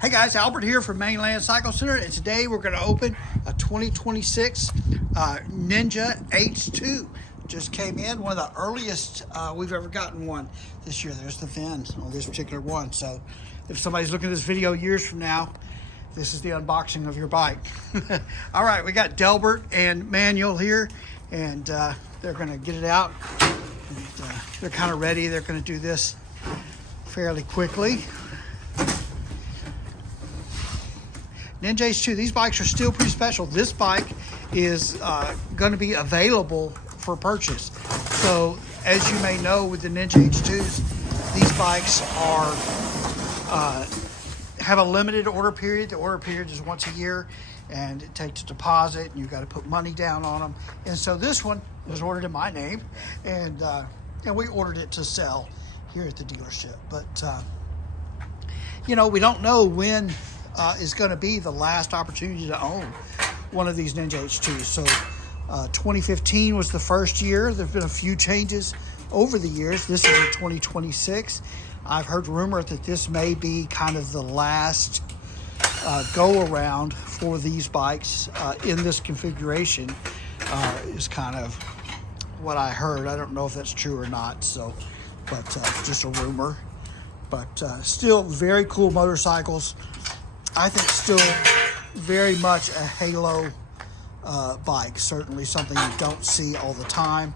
Hey guys, Albert here from Mainland Cycle Center, and today we're going to open a 2026 Ninja H2. Just came in, one of the earliest we've ever gotten one this year. There's the VIN on this particular one. So if somebody's looking at this video years from now, this is the unboxing of your bike. All right, we got Delbert and Manuel here, and they're going to get it out. And, they're kind of ready. They're going to do this fairly quickly. Ninja H2, these bikes are still pretty special. This bike is going to be available for purchase. So as you may know, with the Ninja H2s, these bikes are have a limited order period. The order period is once a year, and it takes a deposit, and you've got to put money down on them. And so this one was ordered in my name, and we ordered it to sell here at the dealership. But you know, we don't know when is going to be the last opportunity to own one of these Ninja H2s. So 2015 was the first year. There've been a few changes over the years. This is in 2026. I've heard rumor that this may be kind of the last go around for these bikes in this configuration, is kind of what I heard. I don't know if that's true or not, so, but it's just a rumor. But still very cool motorcycles. I think still very much a halo bike, certainly something you don't see all the time.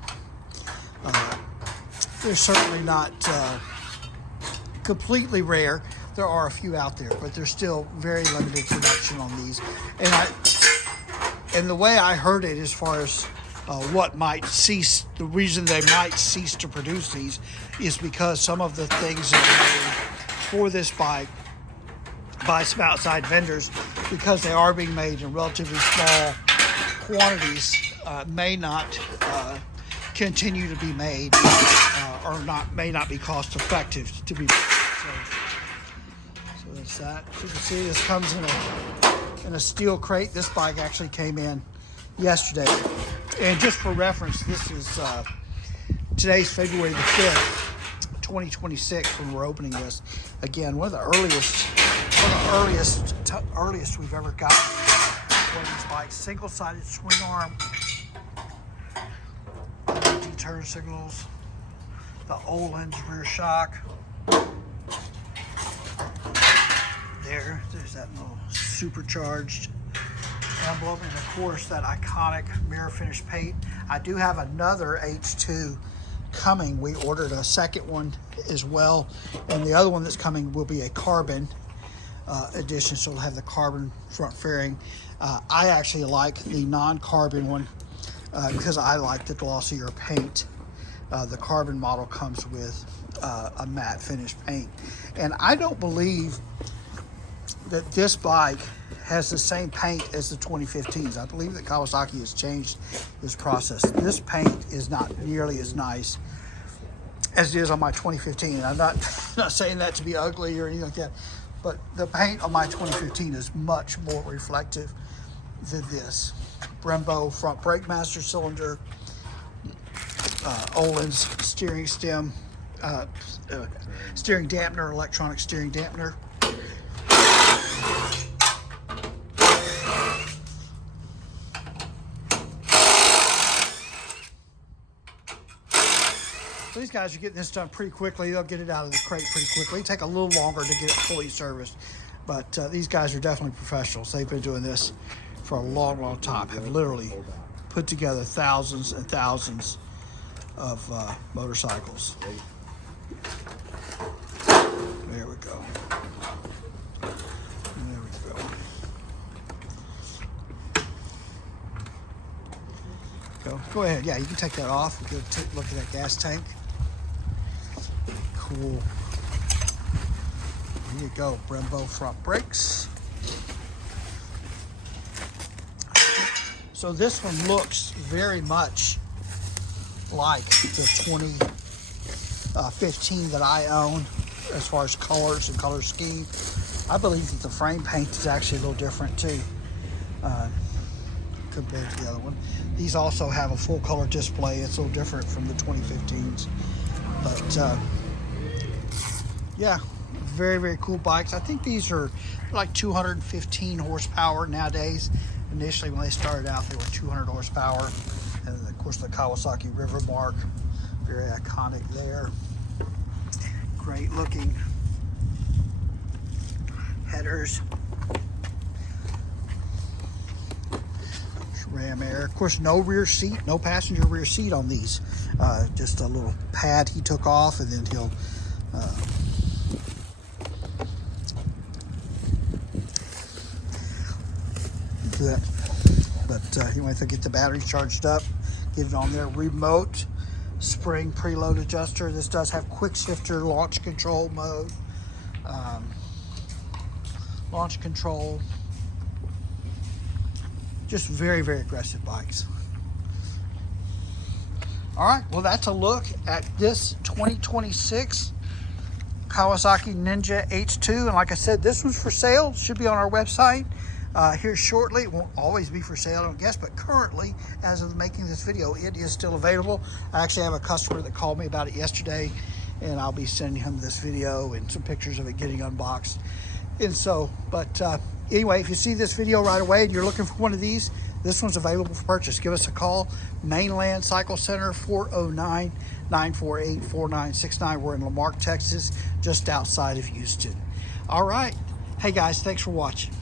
They're certainly not completely rare. There are a few out there, but there's still very limited production on these. And the way I heard it, as far as what might cease, the reason they might cease to produce these is because some of the things that are made for this bike by some outside vendors, because they are being made in relatively small quantities, may not continue to be made, or may not be cost effective to be made. So that's that. As you can see, this comes in a steel crate. This bike actually came in yesterday. And just for reference, this is today's February the 5th, 2026, when we're opening this. Again, one of the earliest we've ever gotten one of these bikes. Single-sided swing arm, LED turn signals, the Öhlins rear shock. There's that little supercharged emblem, and of course that iconic mirror finish paint. I do have another H2 coming. We ordered a second one as well, and the other one that's coming will be a carbon edition, so it'll have the carbon front fairing. I actually like the non-carbon one because I like the glossier paint. The carbon model comes with a matte finish paint, and I don't believe that this bike has the same paint as the 2015s. I believe that Kawasaki has changed this process. This paint is not nearly as nice as it is on my 2015. And I'm not saying that to be ugly or anything like that, but the paint on my 2015 is much more reflective than this. Brembo front brake master cylinder, Öhlins steering stem, steering dampener, electronic steering dampener. So these guys are getting this done pretty quickly. They'll get it out of the crate pretty quickly. It'll take a little longer to get it fully serviced, but these guys are definitely professionals. They've been doing this for a long, long time. Have literally put together thousands and thousands of motorcycles. There we go. There we go. Go ahead. Yeah, you can take that off. We'll get a look at that gas tank. Cool. Here you go. Brembo front brakes. So this one looks very much like the 2015 that I own as far as colors and color scheme. I believe that the frame paint is actually a little different too compared to the other one. These also have a full color display. It's a little different from the 2015s. But yeah, very, very cool bikes. I think these are like 215 horsepower nowadays. Initially, when they started out, they were 200 horsepower. And then, of course, the Kawasaki River Mark, very iconic there. Great looking headers. Ram Air. Of course, no rear seat, no passenger rear seat on these. Just a little pad he took off, and then he'll do that. But you want to get the batteries charged up, get it on there. Remote spring preload adjuster. This does have quick shifter launch control mode. Launch control. Just very, very aggressive bikes. All right, well, that's a look at this 2026 Kawasaki Ninja H2. And like I said, this one's for sale. Should be on our website here shortly. It won't always be for sale, I don't guess, but currently, as of making this video, it is still available. I actually have a customer that called me about it yesterday, and I'll be sending him this video and some pictures of it getting unboxed. And so, but anyway, if you see this video right away and you're looking for one of these, this one's available for purchase. Give us a call. Mainland Cycle Center, 409-948-4969. We're in Lamarck, Texas, just outside of Houston. All right. Hey, guys, thanks for watching.